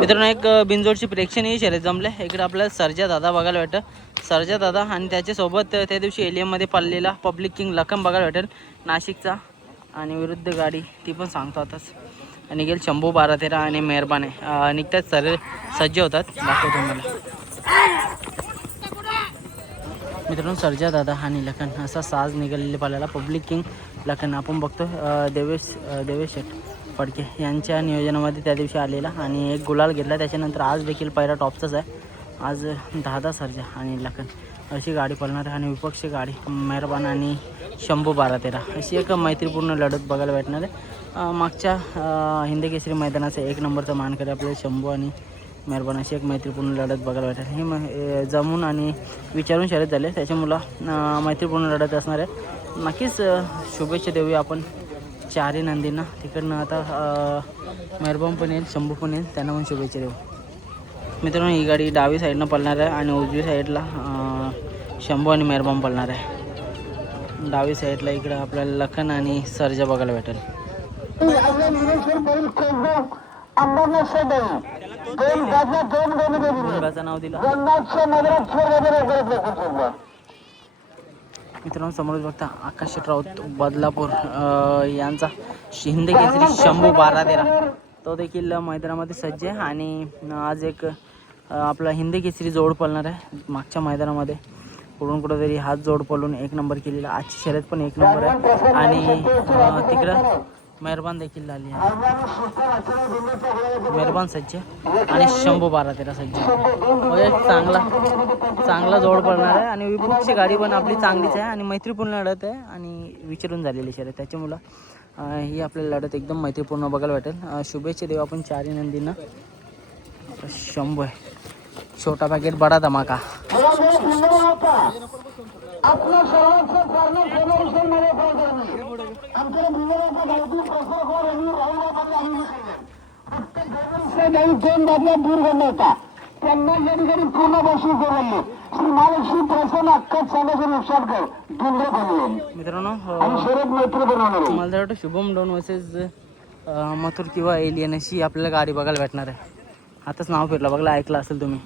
मित्रांनो एक बिनजोडची प्रेक्षणीय शर्यत जमले. इकडे आपल्याला सर्जा दादा बघायला भेटेल. सर्जा दादा आणि त्याच्यासोबत त्या दिवशी एलियममध्ये पडलेला पब्लिक किंग लखम बघायला भेटेल नाशिकचा. आणि विरुद्ध गाडी ती पण सांगतो आताच निघेल शंभू 12-13 आणि मेहरबान आहे. निघतात सर्व सज्ज होतात. दाखवतो मला मित्रांनो सर्जा दादा आणि लखन असा साज निघालेले पाल्याला पब्लिक किंग लखन आपण बघतो. देवेश शेठ फडके यांच्या नियोजनामध्ये त्या दिवशी आलेला आणि एक गुलाल घेतला. त्याच्यानंतर आज देखील पहिला टॉपचाच आहे. आज 10 सर्जा आणि लखन अशी गाडी पळणार आहे. आणि विपक्षी गाडी मेहरबान आणि शंभू 12-13 अशी एक मैत्रीपूर्ण लढत बघायला भेटणार आहे. मागच्या हिंदकेसरी मैदानाचा 1 नंबरचा मानकरी आपल्याला शंभू आणि मेहरबान अशी एक मैत्रीपूर्ण लढत बघायला भेटेल. ही जमून आणि विचारून शर्यत झाले त्याच्यामुळं मैत्रीपूर्ण लढत असणार आहे. नक्कीच शुभेच्छा देऊया आपण चारही नंदींना. तिकडनं आता मेहरबान पण येईल, शंभू पण येईल, त्यांना पण शुभेच्छा देऊ. मित्रांनो ही गाडी डावी साईडनं पळणार आहे आणि उजवी साईडला शंभू आणि मेहरबान पळणार आहे. डावी साईडला इकडं आपल्याला लखन आणि सर्जा बघायला भेटेल. नाव दिलं मित्रांनो समोर बघता आकाश राऊत बदलापूर यांचा हिंदकेसरी शंभू 12-13 तो देखील मैदानामध्ये सज्ज आहे. आणि आज एक आपला हिंदकेसरी जोड पळणार आहे. मागच्या मैदानामध्ये कुठून हात जोड पळून 1 नंबर केलेला. आजची शर्यत पण 1 नंबर आहे. आणि तिकडं मेहरबान देखील झाली आहे. मेहरबान सज्ज आणि शंभू 12-13 सज्ज म्हणजे चांगला जोड पडणार आहे. आणि विपक्षी गाडी पण आपली चांगलीच आहे आणि मैत्रीपूर्ण लढत आहे आणि विचारून झालेली शर्यत. त्याच्यामुळं ही आपल्याला लढत एकदम मैत्रीपूर्ण बघायला भेटेल. शुभेच्छा देऊ आपण चारही नंदींना. शंभू आहे छोटा पॅकेट बडा धमाका. मित्रांनो मला वाटतं शुभम डोन वर्सेस मथुर किंवा एलियन अशी आपल्याला गाडी बघायला भेटणार आहे. आताच नाव फिरलं बघला ऐकलं असेल तुम्ही.